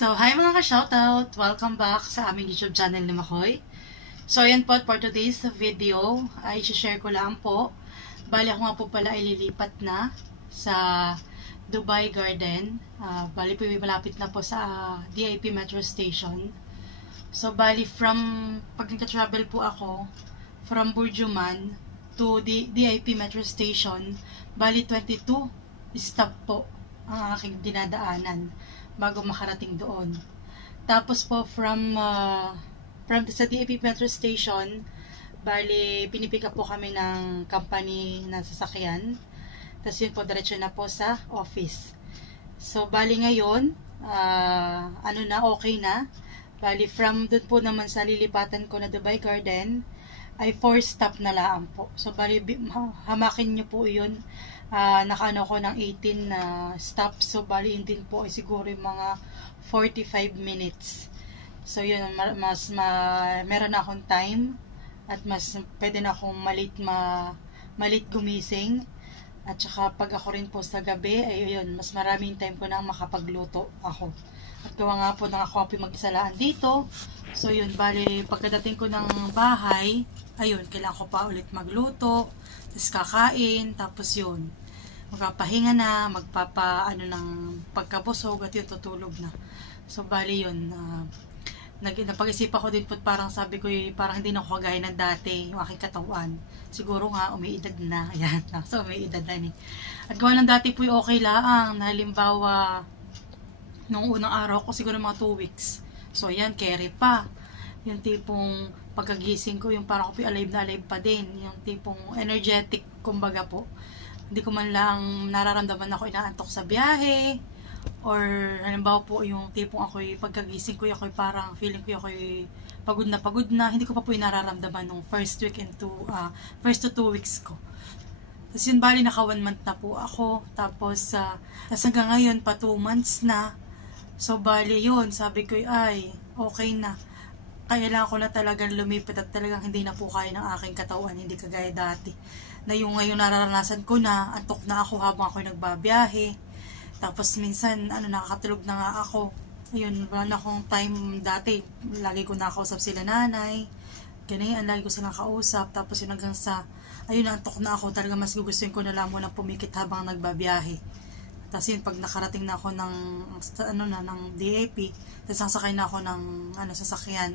So, hi mga ka-shoutout! Welcome back sa aming YouTube channel ni Makoy. So, ayan po, for today's video, ay share ko lang po. Bali ako nga po pala ay lilipat na sa Dubai Garden. Bali po malapit na po sa DIP Metro Station. So, bali pag nagka-travel po ako, from Burjuman to DIP Metro Station, bali 22 stop po ang aking dinadaanan bago makarating doon. Tapos po from sa DIP Metro Station, bali pinipick up po kami ng company na sasakyan. Tapos yun po, diretso na po sa office. So bali ngayon, okay na. Bali from doon po naman sa lilipatan ko na Dubai Garden, ay 4 stop na lang po. So bali hamakin nyo po yun. Nakaano ko ng 18 stops. So bali yun din po ay siguro yung mga 45 minutes. So yun, meron na akong time at mas pwede na akong malit gumising. At saka pag ako rin po sa gabi ay yun, mas maraming time ko na makapagluto ako. At gawa nga po ng ako mag-isalaan dito. So yun, bali pagkadating ko ng bahay, ayun, kailangan ko pa ulit magluto, tapos kakain, tapos yun, magpapahinga na, ng pagkabusog at yun, tutulog na. So bali yun, napag-isip ako din po, parang sabi ko, parang hindi na ako kagaya ng dati, yung aking katawan. Siguro nga, umiidad na. Ayan, so umiidad na ni. At gawa ng dati po yung okay lang, na halimbawa, nung unang araw ko, siguro mga 2 weeks. So ayan, carry pa. Yung tipong pagkagising ko, yung parang ako alive na alive pa din. Yung tipong energetic, kumbaga po. Hindi ko man lang nararamdaman ako inaantok sa biyahe. Or halimbawa po yung tipong ako'y pagkagising ko, ako'y parang feeling ko ako'y pagod na. Hindi ko pa po yung nararamdaman nung first to 2 weeks ko. Tapos yun, bali naka 1 month na po ako. Tapos hanggang ngayon pa 2 months na. So bali yun, sabi ko ay okay na. Kailangan ko na talagang lumipat at talagang hindi na po kaya ng aking katawan, hindi kagaya dati. Na yung ngayon nararanasan ko na, antok na ako habang ako nagbabiyahe. Tapos minsan, nakakatulog na nga ako. Ayun, wala na akong time dati. Lagi ko nakausap sila nanay. Ganyan, lagi ko silang kausap. Tapos yun hanggang sa, ayun, antok na ako. Talaga mas gugustuhin ko na lang muna pumikit habang nagbabiyahe. Tapos yun, pag nakarating na ako ng DAP, tapos sasakay na ako ng sasakyan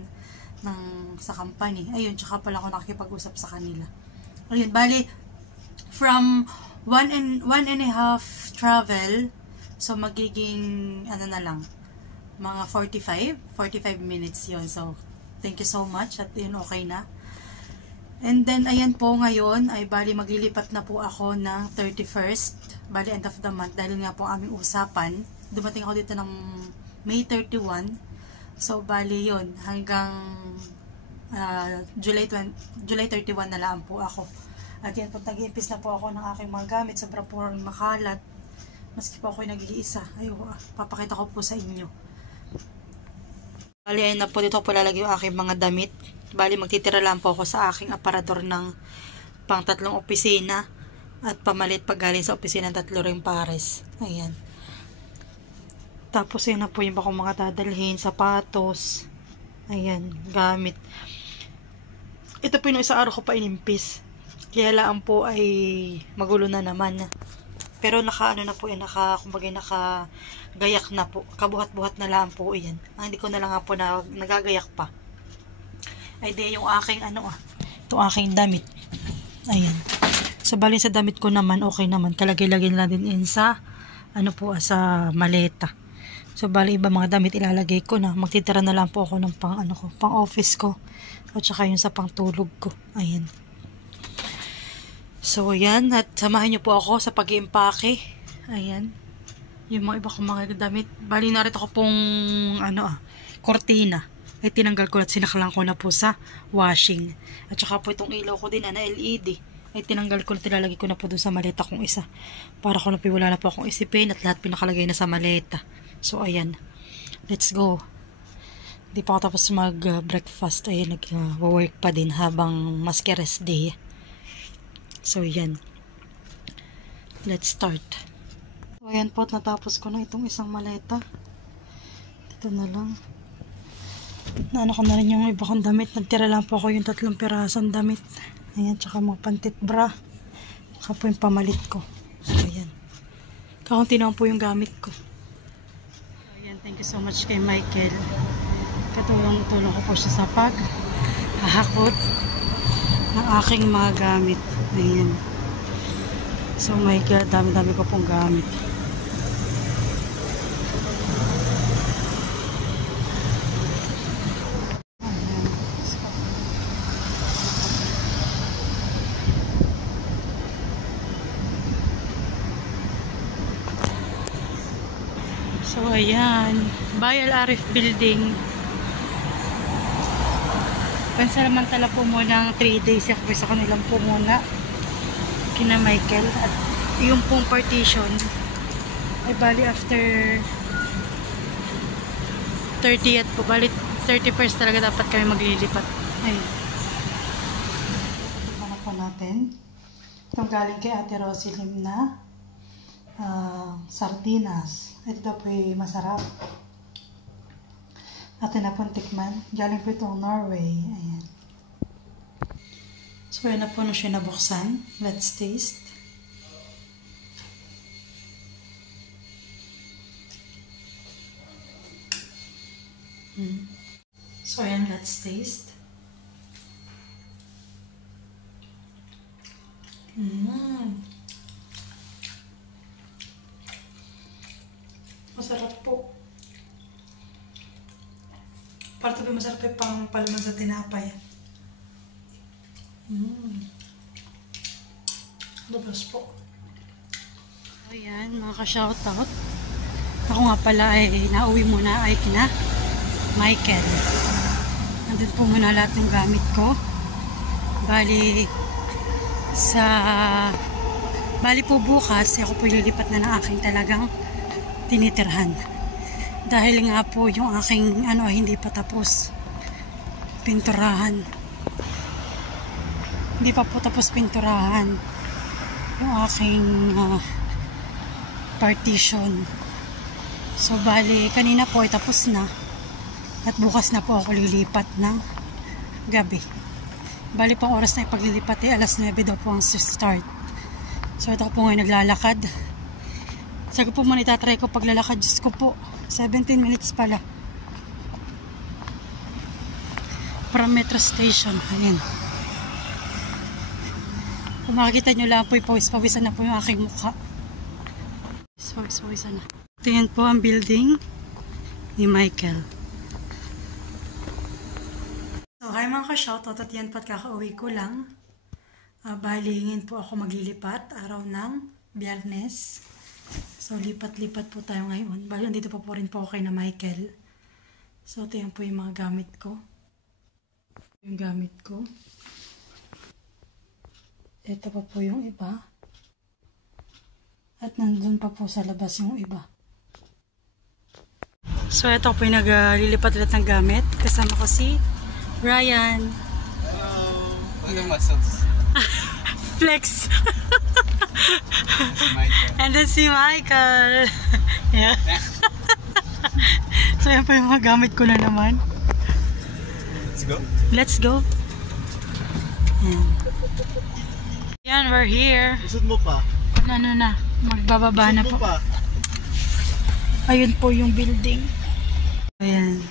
sa company. Ayun, tsaka pala ako nakikipag-usap sa kanila. Ayun, bali, from 1.5 travel, so magiging, na lang, mga 45 minutes yon. So, thank you so much, at yun, okay na. And then, ayan po ngayon, ay bali maglilipat na po ako ng 31st, bali end of the month, dahil nga po aming usapan. Dumating ako dito ng May 31, so bali yon hanggang July 31 na lang po ako. At yan po, nag-iimpis na po ako ng aking mga gamit, sobrang po makalat. Maski po ako'y nag-iisa. Papakita ko po sa inyo. Bali, ayun na po, dito po lalagay yung aking mga damit. Bali, magtitira lang po ako sa aking aparador ng pang 3 opisina at pamalit pag galing sa opisina ng 3 ring pares. Ayan. Tapos, ayun na po yung akong mga dadalhin, sapatos. Ayan, gamit. Ito po yung isang araw ko pa inimpis. Kaya lang po ay magulo na naman. Pero na po yan, nakagayak na po. Kabuhat-buhat na lang po yan. Hindi ko na lang po nagagayak pa. Ay di yung aking itong aking damit. Ayan. So bali sa damit ko naman, okay naman. Kalagay-lagay na din sa sa maleta. So bali iba mga damit ilalagay ko na. Magtitira na lang po ako ng pang office ko. At saka yung sa pang tulog ko. Ayan. So ayan, at samahan niyo po ako sa pag-iimpake. Ayan. Yung mga iba kong mga damit. Bali narito ko pong kortina. Ay tinanggal ko at sinaklang ko na po sa washing. At saka po itong ilaw ko din na LED. Ay tinanggal ko na, tilalagay ko na po dun sa maleta kong isa. Para ko wala na po akong isipin at lahat pinakalagay na sa maleta. So ayan. Let's go. Hindi pa ako tapos mag-breakfast. Ay nag-work pa din habang maski rest day. So yan. Let's start. So ayan po, natapos ko na itong isang maleta. ito na lang. Naano ko na rin yung iba kong damit. Nagtira lang po ako yung 3 pirasong damit. Ayan, tsaka mga pantit bra. Tsaka po yung pamalit ko. So, ayan. Kakunti naman po yung gamit ko. Ayan, thank you so much kay Michael. Katulong-tulong ko po siya sa paghahakot ng aking mga gamit. Ayan. So, Michael, dami-dami ko pong gamit. So, ayan. Bayal Arif Building. Pansamantala po muna ng 3 days ako sa kanilang po muna. Kina Michael. At yung pong partition ay bali after 30th po. Bali 31st talaga dapat kami maglilipat. Ayun. Ano po natin? Itong galing kay Ate Rosalim na sardinas. Ito po ay masarap. Atin na pong tikman. Galing po itong Norway. Ayan. So, yan na po na siya nabuksan. Let's taste. So, ayan. Let's taste. Masarap po. Parang tabi masarap yung pang palaman sa tinapay. Labas po. Ayan, mga ka-shoutout. Ako nga pala ay nauwi muna ay kina Michael. Nandun po muna lahat ng gamit ko. Bali po bukas, ako po ililipat na ng aking talagang tinitirhan. Dahil nga po yung aking hindi pa tapos pinturahan. Hindi pa po tapos pinturahan yung aking partition. So bali kanina po ay tapos na. At bukas na po ako lilipat ng gabi. Bali pang oras na ipaglilipat alas 9 daw po ang start. So ito po ngayon naglalakad. Sabi ko po muna itatry ko paglalakad. Diyos ko po, 17 minutes pala. From Metro Station. Ayan. Kung makikita nyo lang po, pawis-pawisan na po yung aking mukha. Pawis-pawisan na. Ito yan po ang building ni Michael. So, hi mga ka-shoutout at yan pat kakauwi ko lang. Balingin po ako maglilipat araw ng Biyernes. So, lipat-lipat po tayo ngayon. Bali, andito po rin po ako kay na Michael. So, ito yan po yung mga gamit ko. Yung gamit ko. Ito pa po yung iba. At nandun pa po sa labas yung iba. So, ito po yung naglilipat ulit ng gamit. Kasama ko si Ryan. Hello! Anong muscles? Flex! And then si Michael. Yeah. So, yan pa yung mga gamit ko na naman. Let's go. Let's go. Yan, we're here. Usod mo pa. Ano na, magbababa na po. Pa. Ayun po yung building. Ayan.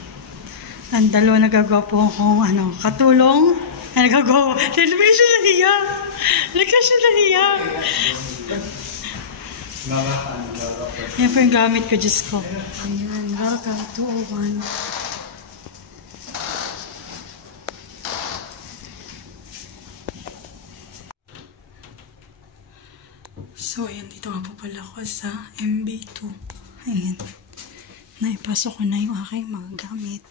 Ang dalawa nagagawa po akong katulong. Ay, nagagawa. Television na hiya. Nagkasya na hiya. Yan po yung gamit ko, Diyos ko. Ayan, welcome to 201. So, ayan, dito nga po pala ako sa MB2. Ayan. Naipasok ko na yung aking mga gamit.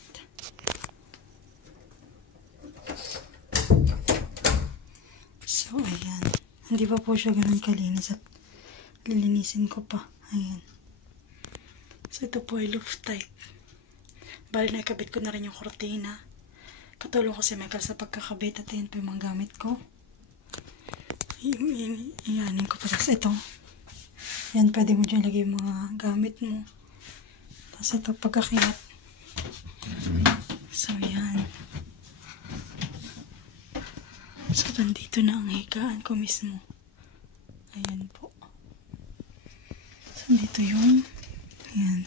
So, ayan. Hindi pa po siya ganun kalinis at lilinisin ko pa. Ayan. So, ito po ay loft type. Bali, nakabit ko na rin yung kortina. Katulong ko si Michael sa pagkakabit at ayan po yung mga gamit ko. Iyanin ko pa. Tapos ito. Yan, pwede mo dyan lagay yung mga gamit mo. Tapos ito, pagkakinat. So, yan. So, nandito na ang higaan ko mismo. Ayan po. So, dito yung, ayan,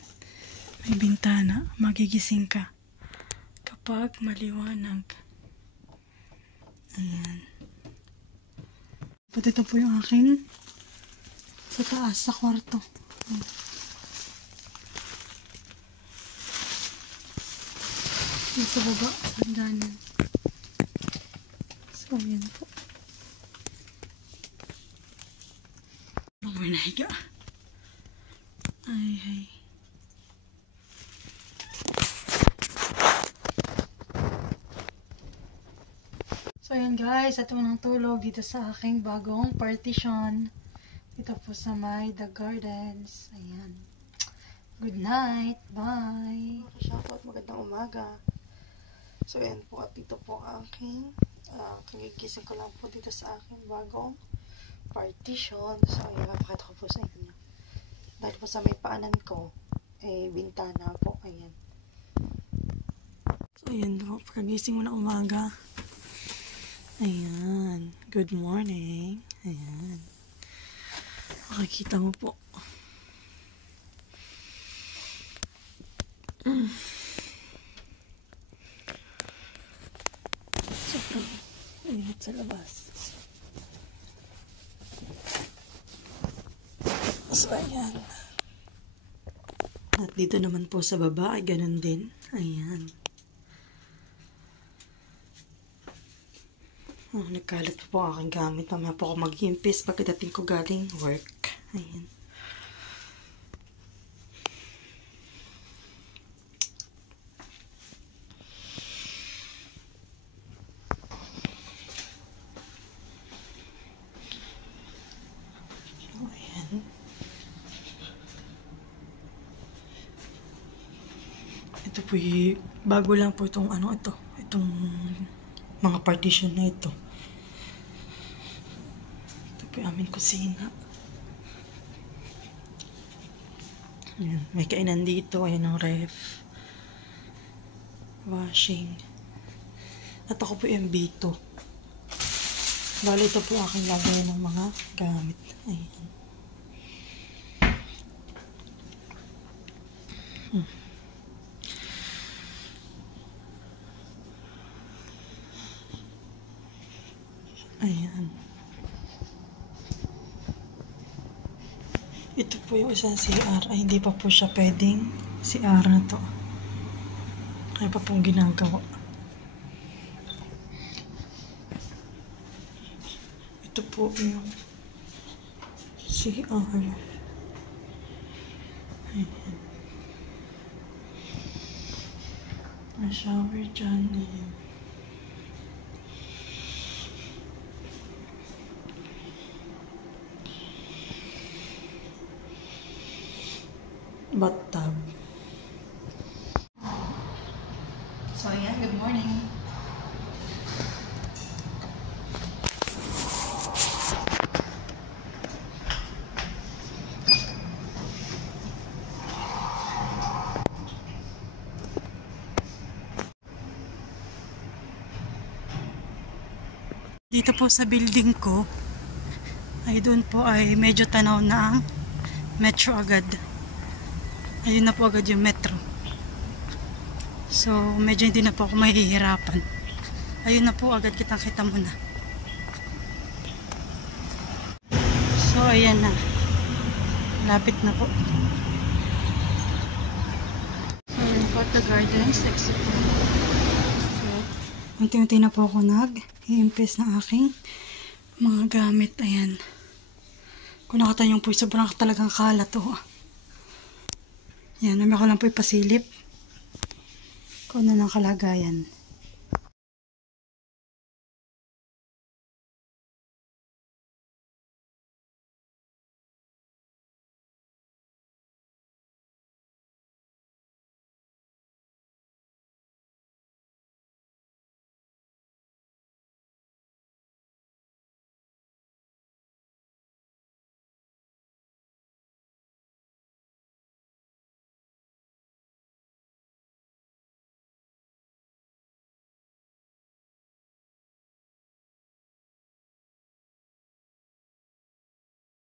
may bintana. Magigising ka kapag maliwanag. Ayan. Ito po yung akin sa taas, sa kwarto. Ayan. Yung sa baba, sandanan. So, ayan po. May nahiga. Ay. So, ayan guys. Ito nang tulog dito sa aking bagong partition. Dito po sa may The Gardens. Ayan. Good night. Bye. Shoutout. Magandang umaga. So, ayan po. At dito po ang aking kagigising ko lang po dito sa aking bagong partition. So, ayan. Mapakita ko po sa inyo. Dahil po sa may paanan ko, bintana po. Ayan. So, ayan po. Pagkagising mo na umaga. Ayan. Good morning. Ayan. Makikita mo po. Sobrang init sa labas. So, ayan. At dito naman po sa baba ay ganun din. Ayan. Nagkalat po ang aking gamit. Mamaya po ako mag-impis pagkadating ko galing work. Ayan. Ito po bago lang po itong itong mga partition na ito. Ito po yung aming kusina. Ayan, may kainan dito. Ayan ang ref. Washing. At ako po yung B2. Bali ito po aking lagay ng mga gamit. Ayan. Ayan. Ito po yung isang CR. Ay, hindi pa po siya pwedeng CR na to. Kaya pa pong ginagawa. Ito po yung CR. Ayan. May shower dyan. Ayan. Bathtub. So, ayan. Good morning. Dito po sa building ko, ay doon po ay medyo tanaw na ang metro agad. Ayun na po agad yung metro. So, medyo hindi na po ako mahihirapan. Ayun na po agad, kitang-kita mo na. So, ayan na. Lapit na po. Ayan po at The Gardens. Exit po. So, unti-unti na po ako nag-i-impes ng aking mga gamit. Ayan. Kung nakatanyong po, sobrang talagang kalat to. Yan, namin ko lang po ipasilip kung ano ng kalagayan.